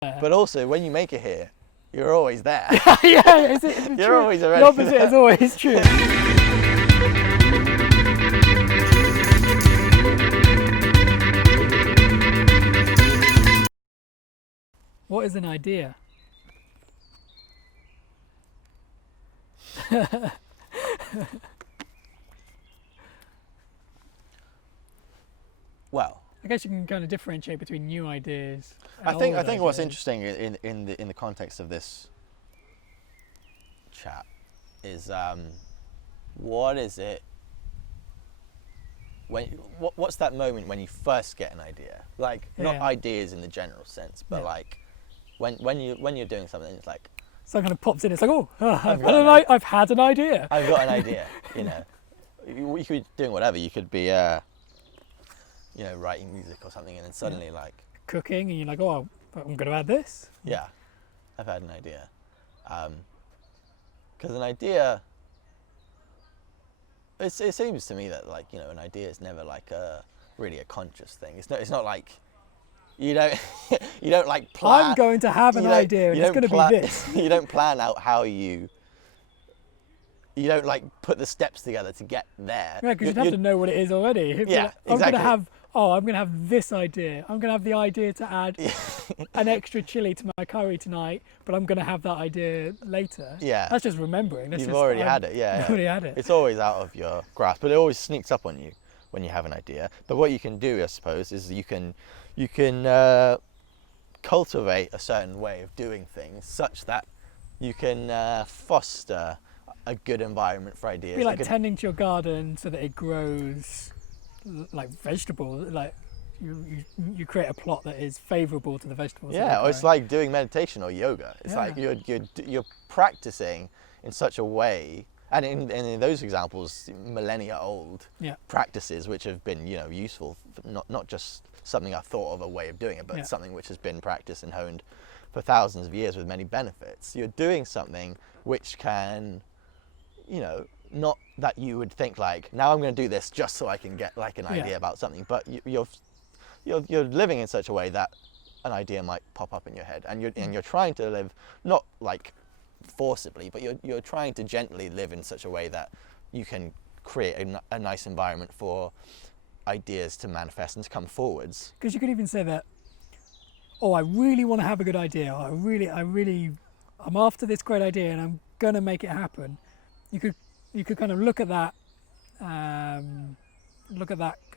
But also, when you make it here, you're always there. Yeah, You're true? always The already opposite there. is always true. What is an idea? Well, I guess you can kind of differentiate between new ideas and I think old what's ideas. interesting in the context of this chat is what is it when what's that moment when you first get an idea? Like not Yeah. ideas in the general sense, but Yeah. like when you're doing something, it's like So it kind of pops in. It's like, I've had an idea. I've got an idea. You know, you could be doing whatever. You could be writing music or something, and then suddenly like Cooking, and you're like, oh, I'm going to add this. yeah, I've had an idea. Because an idea, it seems to me that like an idea is never like really a conscious thing. It's not like you don't you don't like plan. I'm going to have an idea, and it's going to be this. You don't plan out how you don't like put the steps together to get there. Yeah, because you'd have to know what it is already. It'd be Yeah, like, I'm exactly. going to have this idea. I'm going to have the idea to add an extra chili to my curry tonight, but I'm going to have that idea later. Yeah. That's just remembering. You've already had it. Yeah. I've already had it. It's always out of your grasp, but it always sneaks up on you when you have an idea. But what you can do, I suppose, is you can cultivate a certain way of doing things such that you can foster a good environment for ideas. It'd be like tending to your garden so that it grows like vegetable. Like you create a plot that is favourable to the vegetables. Yeah, or it's like doing meditation or yoga. It's Yeah. like you're practicing in such a way, and in those examples, millennia old Yeah. practices which have been useful, not just something I thought of a way of doing it, but Yeah. something which has been practiced and honed for thousands of years with many benefits. You're doing something which can, not that you would think like, now I'm going to do this just so I can get like an idea about something, but you're living in such a way that an idea might pop up in your head, and you're trying to live not like forcibly, but you're trying to gently live in such a way that you can create a nice environment for ideas to manifest and to come forwards. Because you could even say that, oh, I really want to have a good idea. I'm after this great idea, and I'm gonna make it happen. You could kind of look at that kind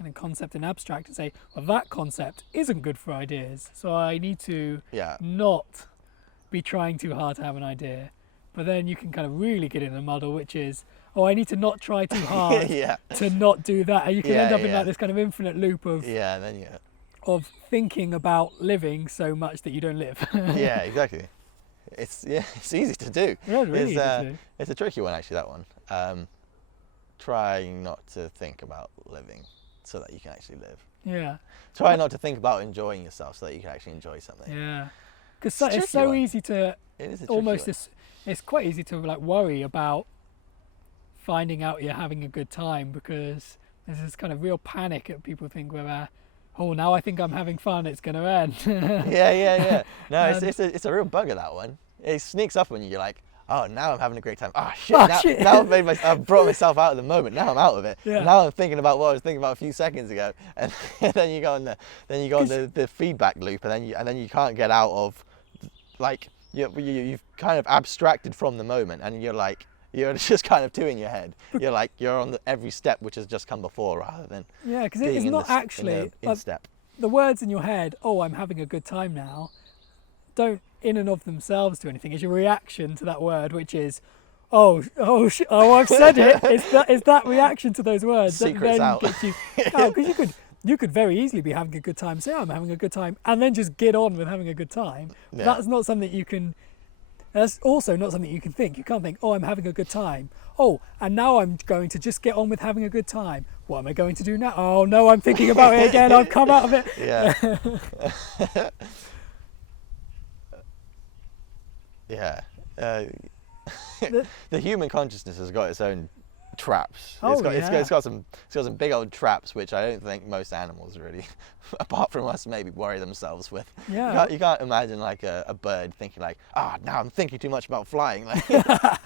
of concept in abstract and say, well, that concept isn't good for ideas, so I need to not be trying too hard to have an idea. But then you can kind of really get in a muddle, which is, oh, I need to not try too hard to not do that. And you can end up in like this kind of infinite loop of of thinking about living so much that you don't live. Yeah, exactly. It's easy to do. Yeah, it's really easy to do. It's a tricky one, actually, that one. Trying not to think about living so that you can actually live. Yeah. Try not to think about enjoying yourself so that you can actually enjoy something. Yeah. Because It's a it's so tricky one. easy to It is a tricky almost one. it's quite easy to like worry about finding out you're having a good time, because there's this kind of real panic that people think where oh, now I think I'm having fun, it's going to end. Yeah. No, it's a real bugger, that one. It sneaks up on you. You're like, oh, now I'm having a great time. Oh shit! Now I've brought myself out of the moment. Now I'm out of it. Yeah. Now I'm thinking about what I was thinking about a few seconds ago, and then you go on the feedback loop, and then you can't get out of, like, you've kind of abstracted from the moment, and you're just kind of two in your head. You're on every step which has just come before, rather than because being it's in not the, actually in the instep. the words in your head, oh, I'm having a good time now, don't in and of themselves do anything. It's your reaction to that word, which is, oh, I've said it. It's that reaction to those words Secret's that then out. gets you. Because you could very easily be having a good time, say, I'm having a good time, and then just get on with having a good time. Yeah. That's not something you can. That's also not something you can think. You can't think, oh, I'm having a good time. Oh, and now I'm going to just get on with having a good time. What am I going to do now? Oh, no, I'm thinking about it again. I've come out of it. Yeah. Yeah. The human consciousness has got its own traps. Oh, It's got some big old traps, which I don't think most animals really, apart from us, maybe worry themselves with. Yeah. You can't imagine like a bird thinking like, now I'm thinking too much about flying. Like, Yeah,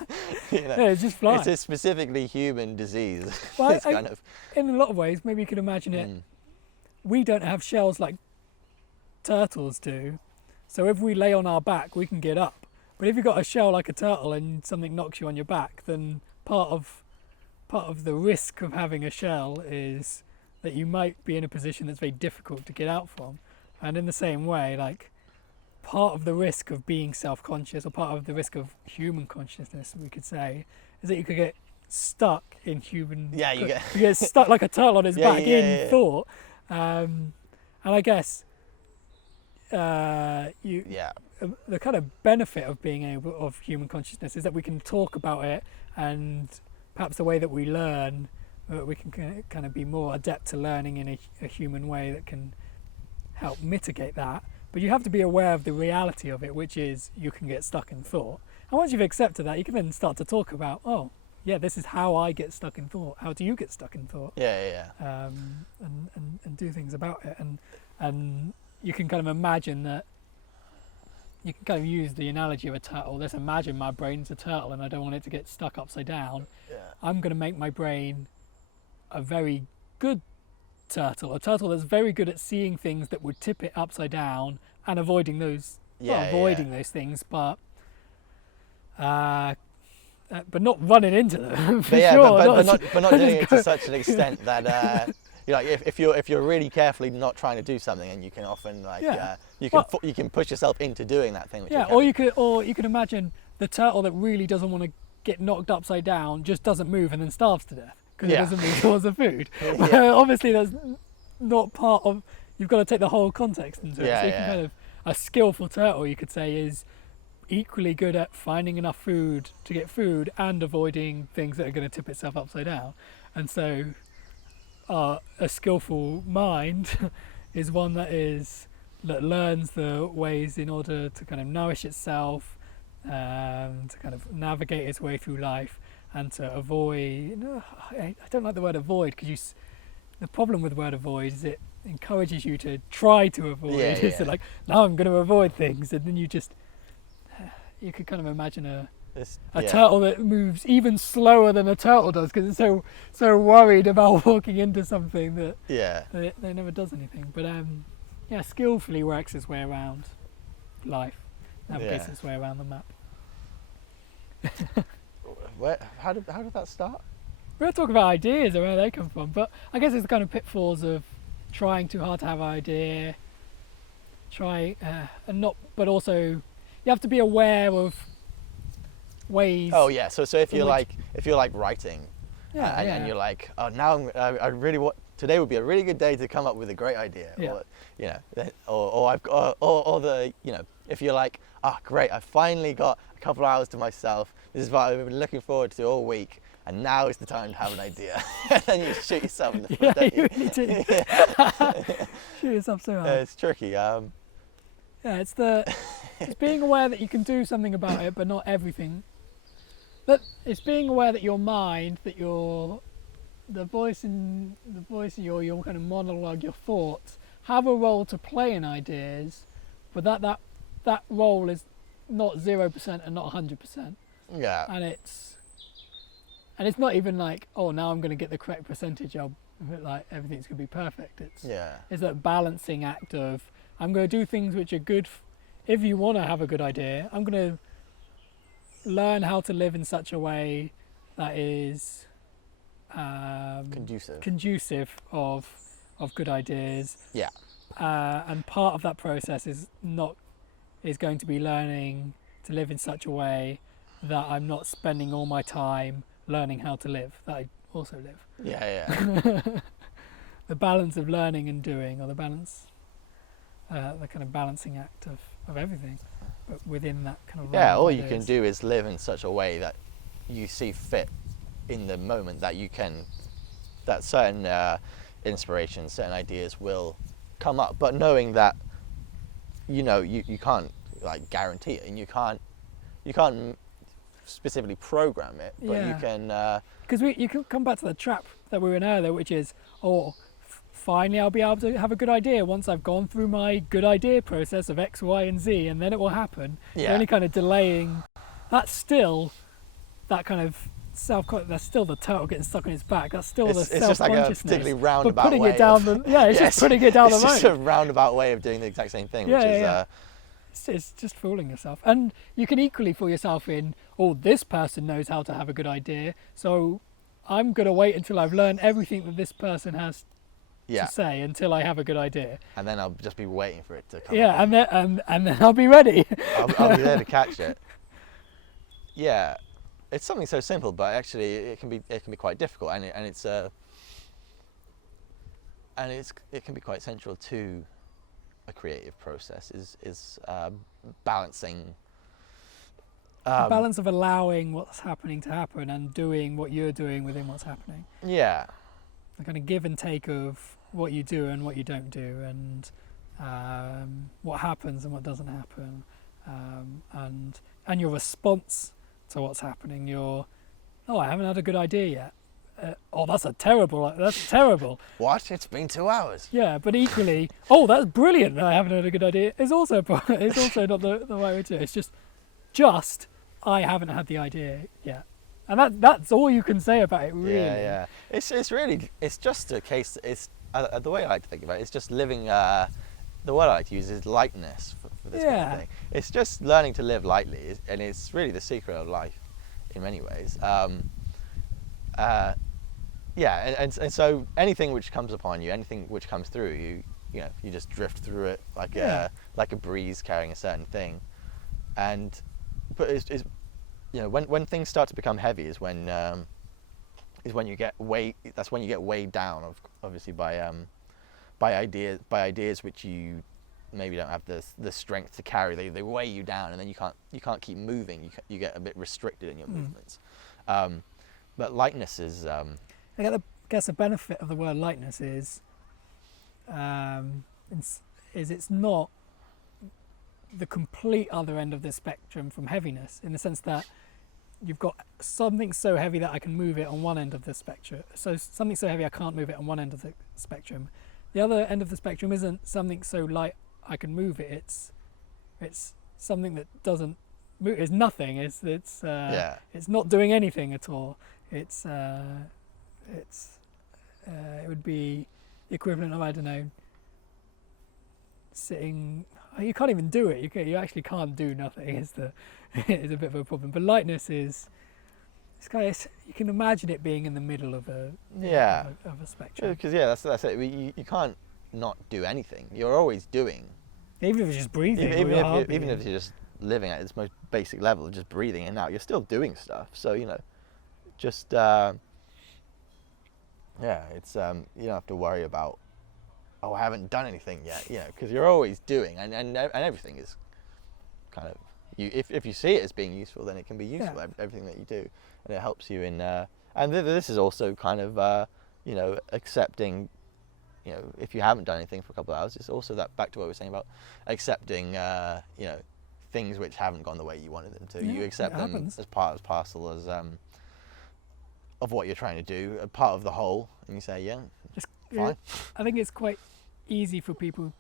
it's just flying. It's a specifically human disease. Well, It's kind of. in a lot of ways, maybe you could imagine it. We don't have shells like turtles do, so if we lay on our back, we can get up. But if you've got a shell like a turtle and something knocks you on your back, then part of the risk of having a shell is that you might be in a position that's very difficult to get out from. And in the same way, like, part of the risk of being self-conscious, or part of the risk of human consciousness, we could say, is that you could get stuck in human. Yeah, you get stuck like a turtle on his back yeah. thought. And I guess the kind of benefit of being of human consciousness is that we can talk about it, and perhaps the way that we learn, we can kind of be more adept to learning in a human way that can help mitigate that. But you have to be aware of the reality of it, which is you can get stuck in thought. And once you've accepted that, you can then start to talk about, oh, yeah, this is how I get stuck in thought. How do you get stuck in thought? Yeah. And do things about it. And you can kind of imagine that. You can kind of use the analogy of a turtle. Let's imagine my brain's a turtle and I don't want it to get stuck upside down. Yeah. I'm going to make my brain a very good turtle, a turtle that's very good at seeing things that would tip it upside down and avoiding those, those things, but not running into them. But not doing it to such an extent that. If you're really carefully not trying to do something, and you can often you can push yourself into doing that thing. Or you could imagine the turtle that really doesn't want to get knocked upside down just doesn't move and then starves to death because it doesn't move towards the food. Obviously, that's not part of. You've got to take the whole context into it. So you can kind of a skillful turtle, you could say, is equally good at finding enough food to get food and avoiding things that are going to tip itself upside down, and so. A skillful mind is one that learns the ways in order to kind of nourish itself, to kind of navigate its way through life, and to avoid. I don't like the word avoid, because the problem with the word avoid is it encourages you to try to avoid. It's like, now I'm going to avoid things, and then you could kind of imagine a turtle that moves even slower than a turtle does, because it's so worried about walking into something that it never does anything. But skillfully works its way around life, navigates its way around the map. How did that start? We're going to talk about ideas and where they come from, but I guess it's the kind of pitfalls of trying too hard to have an idea, but also you have to be aware of ways. Oh yeah, so if you're like writing, and you're like, oh, now I really want, today would be a really good day to come up with a great idea, if you're like, great, I finally got a couple of hours to myself, this is what I've been looking forward to all week, and now is the time to have an idea. And then you shoot yourself in the foot, don't you? Really do. Shoot yourself so hard. It's tricky. It's being aware that you can do something about it, but not everything. But it's being aware that your mind, that the voice in your kind of monologue, your thoughts, have a role to play in ideas, but that role is not 0% and not 100%. Yeah. And it's not even like, oh, now I'm going to get the correct percentage of it, like everything's going to be perfect. It's that balancing act of, I'm going to do things which are good. If you want to have a good idea, I'm going to learn how to live in such a way that is conducive of good ideas. Yeah. And part of that process is going to be learning to live in such a way that I'm not spending all my time learning how to live, that I also live. Yeah. The balance of learning and doing, or the balance, the kind of balancing act of everything, but within that kind of. Yeah, all you can do is live in such a way that you see fit in the moment, that certain inspirations, certain ideas will come up, but knowing that, you can't like guarantee it, and you can't specifically program it, but you can. Because you can come back to the trap that we were in earlier, which is, finally I'll be able to have a good idea once I've gone through my good idea process of X, Y, and Z, and then it will happen. Yeah. You're only kind of delaying. That's still that kind of that's still the turtle getting stuck on its back. That's still the self-consciousness. It's just like a particularly roundabout but putting way. It down the, yeah, it's just putting it down the road. It's just a roundabout way of doing the exact same thing, which is. It's just fooling yourself. And you can equally fool yourself in, this person knows how to have a good idea, so I'm going to wait until I've learned everything that this person has to say until I have a good idea. And then I'll just be waiting for it to come. Yeah, and then I'll be ready. I'll be there to catch it. Yeah, it's something so simple, but actually it can be quite difficult, and it can be quite central to a creative process. Is balancing. The balance of allowing what's happening to happen and doing what you're doing within what's happening. Yeah. The kind of give and take of what you do and what you don't do, and what happens and what doesn't happen, and your response to what's happening. I haven't had a good idea yet. That's terrible. What? It's been 2 hours. Yeah, but equally, that's brilliant. I haven't had a good idea. It's also not the right way to do it. It's just I haven't had the idea yet, and that's all you can say about it, really. Yeah. It's really just a case. It's the way I like to think about it. It's just living. The word I like to use is lightness for this kind of thing. It's just learning to live lightly, and it's really the secret of life, in many ways. And so anything which comes upon you, anything which comes through you, you just drift through it like a breeze carrying a certain thing. But it's when things start to become heavy is when you get weighed down, obviously by ideas which you maybe don't have the strength to carry. They weigh you down, and then you can't keep moving. You get a bit restricted in your movements. But lightness is. I guess the benefit of the word lightness is it's not the complete other end of the spectrum from heaviness, in the sense that you've got something so heavy that I can move it on one end of the spectrum, so something so heavy I can't move it on one end of the spectrum. The other end of the spectrum isn't something so light I can move it. It's something that doesn't move. It's nothing. It's not doing anything at all. It would be the equivalent of, I don't know, sitting. You can't even do it. You actually can't do nothing. It's a bit of a problem. But lightness is. You can imagine it being in the middle of a spectrum. Because that's it. You can't not do anything. You're always doing. Even if it's just breathing. Even if you're just living at its most basic level, just breathing in and out, you're still doing stuff. So just it's you don't have to worry about I haven't done anything yet, because you're always doing, and everything is kind of if you see it as being useful, then it can be useful. Everything that you do, and it helps you in. And this is also kind of accepting. If you haven't done anything for a couple of hours, it's also that back to what we were saying about accepting. Things which haven't gone the way you wanted them to. You accept them as part and parcel as of what you're trying to do, a part of the whole, and you say, fine. I think it's quite easy for people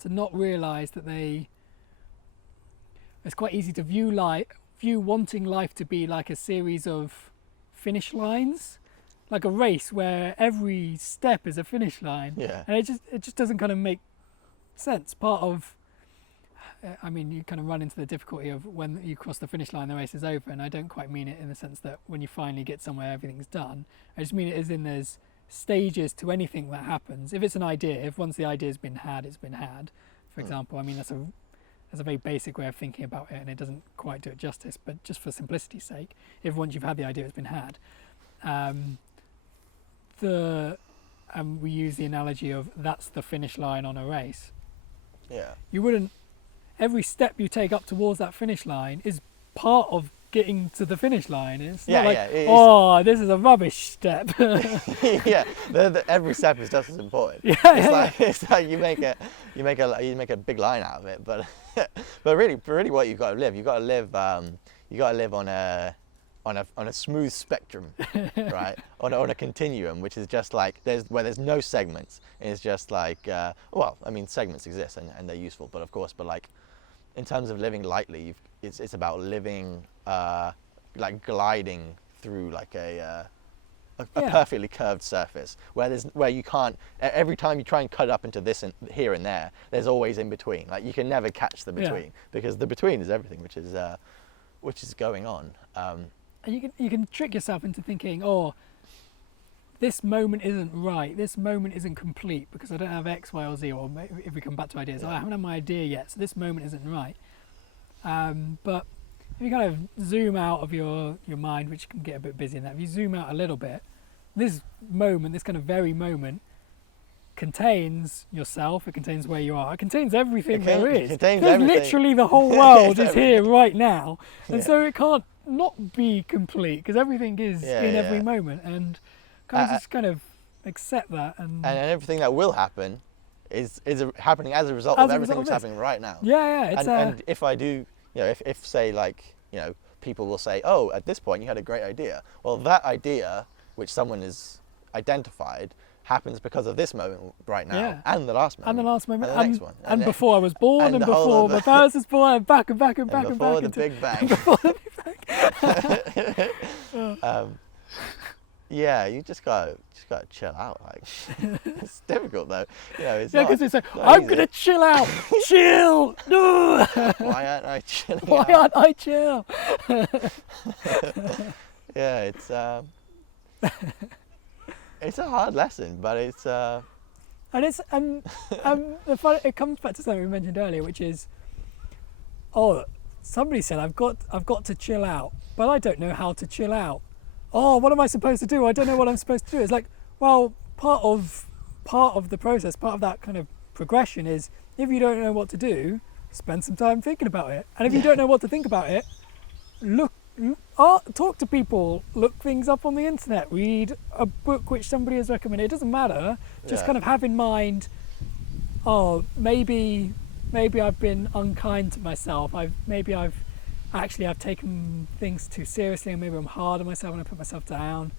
to not realise that it's quite easy to view wanting life to be like a series of finish lines, like a race where every step is a finish line. Yeah. And it just doesn't kind of make sense. Part of you kind of run into the difficulty of when you cross the finish line, the race is over, and I don't quite mean it in the sense that when you finally get somewhere, everything's done. I just mean it as in there's stages to anything that happens. If it's an idea, if once the idea's been had, it's been had, for example. That's a very basic way of thinking about it, and it doesn't quite do it justice, but just for simplicity's sake, if once you've had the idea, it's been had. We use the analogy of that's the finish line on a race. Yeah. Every step you take up towards that finish line is part of getting to the finish line. It's not like, this is a rubbish step. Every step is just as important. It's like you make a big line out of it, but really what you've got to live. You've got to live you got to live on a smooth spectrum, right? on a continuum, which is just like there's no segments. It's just like well, I mean, segments exist and they're useful, but of course, like in terms of living lightly, it's about living like gliding through like a perfectly curved surface where you can't, every time you try and cut up into this and here and there's always in between. Like you can never catch the between, because the between is everything which is going on. And you can trick yourself into thinking, oh, this moment isn't right, this moment isn't complete because I don't have X, Y, or Z, or if we come back to ideas, I haven't had my idea yet, so this moment isn't right. But if you kind of zoom out of your mind, which can get a bit busy in that, if you zoom out a little bit, this moment, this kind of very moment, contains yourself, it contains where you are, it contains everything there is. There's literally the whole world is here right now, and so it can't not be complete because everything is in every moment, and kind of accept that, and everything that will happen is happening as a result of everything that's happening right now. And if I do, if say, like, people will say, oh, at this point you had a great idea. Well, that idea, which someone has identified, happens because of this moment right now, and the last moment, and the next one, and before I was born, and before my parents was born, and back and back and back and back, before the Big Bang. Before the Big Bang. Yeah, you just gotta chill out. Like, it's difficult though. It's because it's like, I'm gonna chill out. Chill. No. Why aren't I chilling? Why aren't I chill? Yeah, it's a hard lesson, but it's and it's it comes back to something we mentioned earlier, which is, somebody said I've got to chill out, but I don't know how to chill out. Oh, what am I supposed to do? I don't know what I'm supposed to do. It's like, well, part of the process, part of that kind of progression is, if you don't know what to do, spend some time thinking about it. And if you don't know what to think about it, talk to people, look things up on the internet, read a book which somebody has recommended. It doesn't matter. Just kind of have in mind, maybe I've been unkind to myself. I've taken things too seriously, and maybe I'm hard on myself and I put myself down.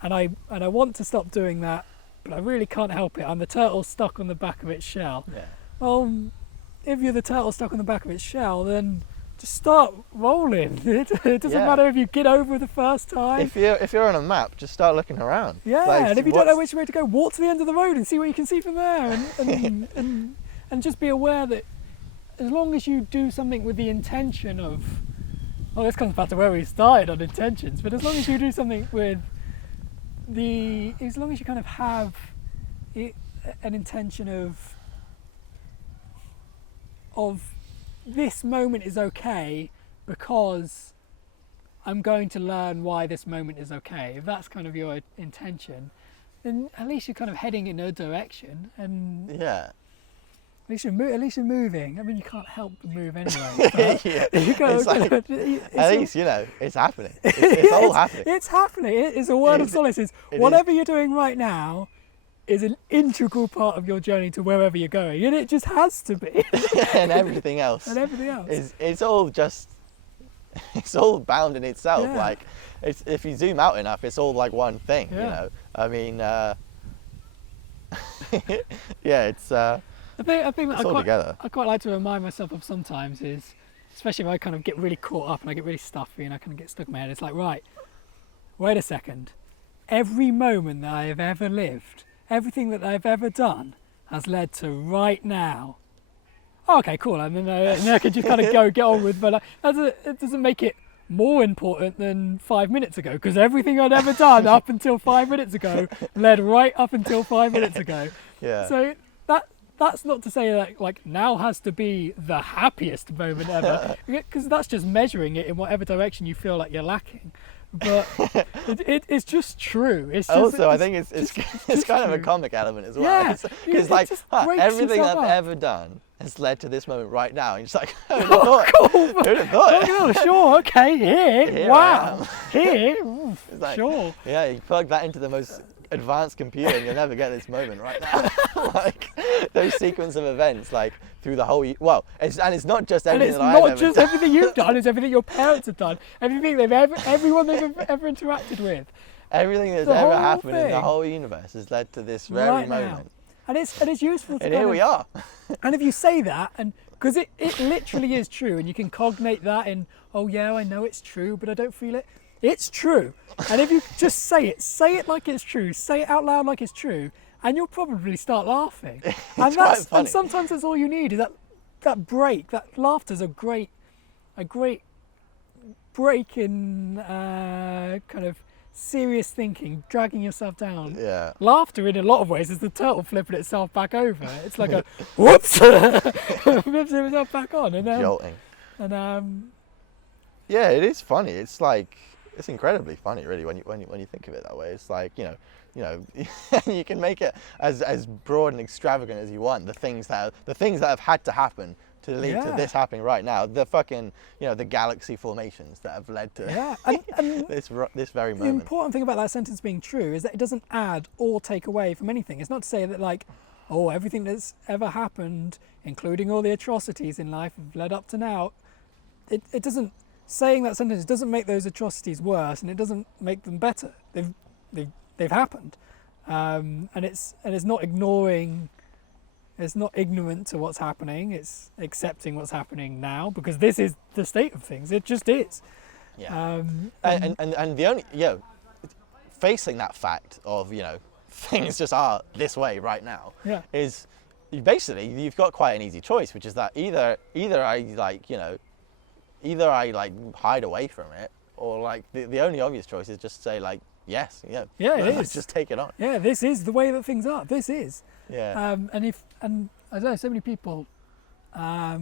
And I want to stop doing that, but I really can't help it. I'm the turtle stuck on the back of its shell. Yeah. Well, if you're the turtle stuck on the back of its shell, then just start rolling. It doesn't matter if you get over the first time. If you're on a map, just start looking around. Yeah, and if you don't know which way to go, walk to the end of the road and see what you can see from there, and just be aware that as long as you do something with the intention of, this comes back to where we started on intentions, but as long as you do something with as long as you kind of have an intention of this moment is okay because I'm going to learn why this moment is okay. If that's kind of your intention, then at least you're kind of heading in a direction, and at least you're moving. I mean, you can't help but move anyway. At least it's happening. It's all happening. It's happening. It's a word of solace. Whatever you're doing right now is an integral part of your journey to wherever you're going, and it just has to be. And everything else. It's all bound in itself. Yeah. Like, if you zoom out enough, it's all like one thing. Yeah. I mean, it's. I think that I quite like to remind myself of sometimes is, especially if I kind of get really caught up and I get really stuffy and I kind of get stuck in my head, it's like, right, wait a second. Every moment that I have ever lived, everything that I've ever done has led to right now. Oh, okay, cool. And then I can just kind of get on with, but it doesn't make it more important than 5 minutes ago, because everything I'd ever done up until 5 minutes ago led right up until 5 minutes ago. Yeah. So that's not to say that like now has to be the happiest moment ever, because that's just measuring it in whatever direction you feel like you're lacking. But it's just true. I think it's kind of a comic element as well. Yeah, because like just breaks everything yourself I've up. ever done has led to this moment right now. And you're just like, Cool. Who'd have thought? Oh, sure, okay, here. Here I Wow. am. Here. It's like, Sure. Yeah, you plug that into the most advanced computer and you'll never get this moment right now. Like those sequence of events, like through the whole. It's not just And everything it's that I've not ever just done. everything you've done, it's everything your parents have done, everything everyone they've ever interacted with. Everything that's The ever whole happened in the thing. whole universe has led to this very Right now. moment. And it's useful to And kind here of, we are. And if you say that, and because it literally is true, and you can cognate that in, oh yeah, I know it's true, but I don't feel it. It's true. And if you just say it like it's true, say it out loud like it's true, and you'll probably start laughing. And quite funny. and sometimes that's all you need is that break. That laughter's a great break in kind of serious thinking, dragging yourself down. Yeah. Laughter in a lot of ways is the turtle flipping itself back over. It's like a whoops, flips itself back on, and Jolting. and Yeah, it is funny. It's like it's incredibly funny, really, when you think of it that way. It's like you can make it as broad and extravagant as you want. The things that have had to happen to lead to this happening right now. The fucking the galaxy formations that have led to and this very the moment. important thing about that sentence being true is that it doesn't add or take away from anything. It's not to say that like, oh, everything that's ever happened, including all the atrocities in life, have led up to now. It doesn't. Saying that sentence doesn't make those atrocities worse, and it doesn't make them better. They've happened, and it's not ignoring. It's not ignorant to what's happening. It's accepting what's happening now, because this is the state of things. It just is. Yeah. And the only facing that fact of things just are this way right now. Yeah. Is you've got quite an easy choice, which is that either I hide away from it, or like the only obvious choice is just say like yes, Yeah, it is. just take it on. Yeah, this is the way that things are. This is. Yeah. And I don't know, so many people. I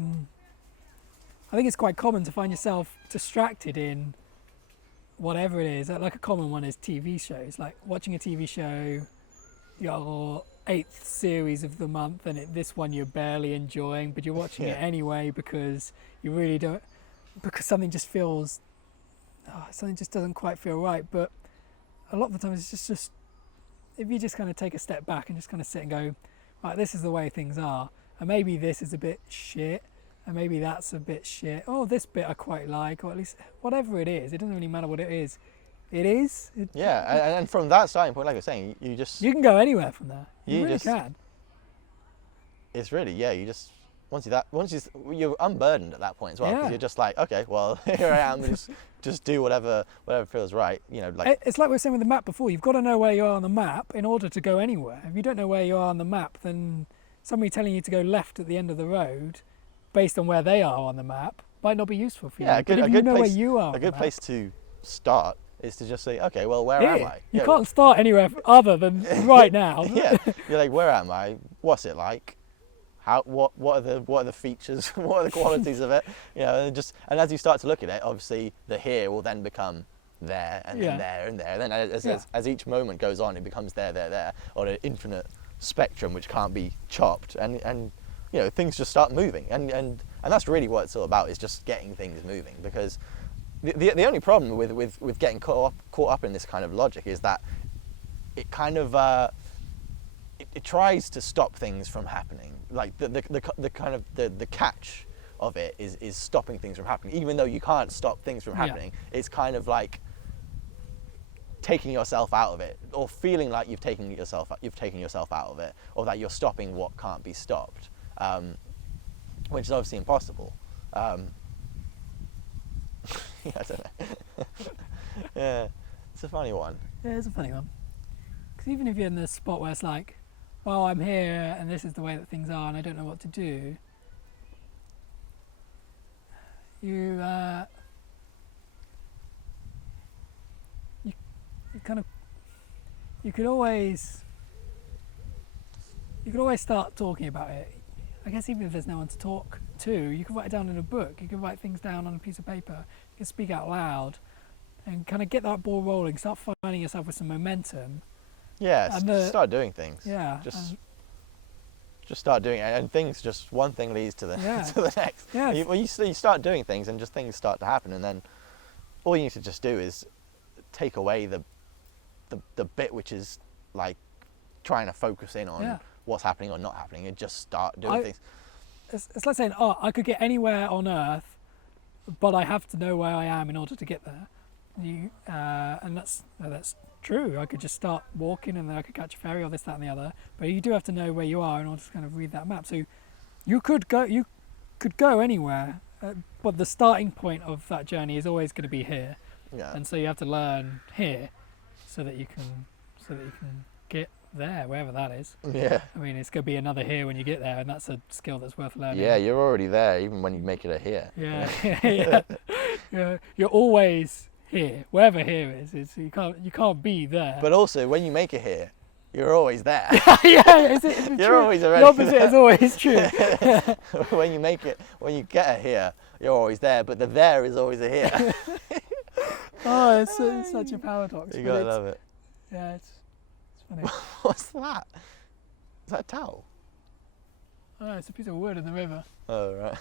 think it's quite common to find yourself distracted in whatever it is. Like a common one is TV shows. Like watching a TV show, your 8th series of the month, and this one you're barely enjoying, but you're watching it anyway because you really don't. Because something just feels, something just doesn't quite feel right. But a lot of the time it's just if you just kind of take a step back and just kind of sit and go, right, this is the way things are, and maybe this is a bit shit, and maybe that's a bit shit. Oh, this bit I quite like, or at least whatever it is. It doesn't really matter what it is. It is. And from that starting point, like I was saying, you can go anywhere from there. You really just can. It's really you just. You're unburdened at that point as well, because you're just like, okay, well, here I am, just do whatever feels right, It's like we were saying with the map before. You've got to know where you are on the map in order to go anywhere. If you don't know where you are on the map, then somebody telling you to go left at the end of the road, based on where they are on the map, might not be useful for you. Yeah, but if you know where you are, a good place to start is to just say, okay, well, where am I? You can't start anywhere other than right now. Yeah, you're like, where am I? What's it like? What are the features? What are the qualities of it? And as you start to look at it, obviously the here will then become there and then there and there. And then as each moment goes on, it becomes there, on an infinite spectrum which can't be chopped. And things just start moving. And that's really what it's all about, is just getting things moving. Because the only problem with getting caught up in this kind of logic is that it kind of it tries to stop things from happening. Like the kind of the catch of it is stopping things from happening, even though you can't stop things from happening. It's kind of like taking yourself out of it, or feeling like you've taken yourself out of it, or that you're stopping what can't be stopped, which is obviously impossible. I don't know. Yeah, it's a funny one. Yeah, it's a funny one. Because even if you're in the spot where it's like, well, I'm here and this is the way that things are and I don't know what to do, you could always start talking about it. I guess even if there's no one to talk to, you can write it down in a book, you can write things down on a piece of paper, you can speak out loud and kind of get that ball rolling, start finding yourself with some momentum. Yeah, start doing things. Yeah. Just Just start doing it, and things just one thing leads to the Yeah. to the next. Yeah. You start doing things, and just things start to happen, and then all you need to just do is take away the bit which is like trying to focus in on what's happening or not happening, and just start doing things. It's like saying, oh, I could get anywhere on Earth, but I have to know where I am in order to get there. And that's true. I could just start walking and then I could catch a ferry or this, that and the other. But you do have to know where you are in order to kind of read that map. So you could go anywhere, but the starting point of that journey is always going to be here. Yeah. And so you have to learn here so that you can get there, wherever that is. Yeah. I mean, it's going to be another here when you get there, and that's a skill that's worth learning. Yeah, you're already there, even when you make it a here. Yeah, yeah. You're always here, wherever here is. You can't be there. But also, when you make it here, you're always there. Yeah, You're true? always already The opposite there. is always true. When you get a here, you're always there, but the there is always a here. Oh, it's such a paradox. You but gotta love it. Yeah, it's funny. What's that? Is that a towel? Oh, it's a piece of wood in the river. Oh, right.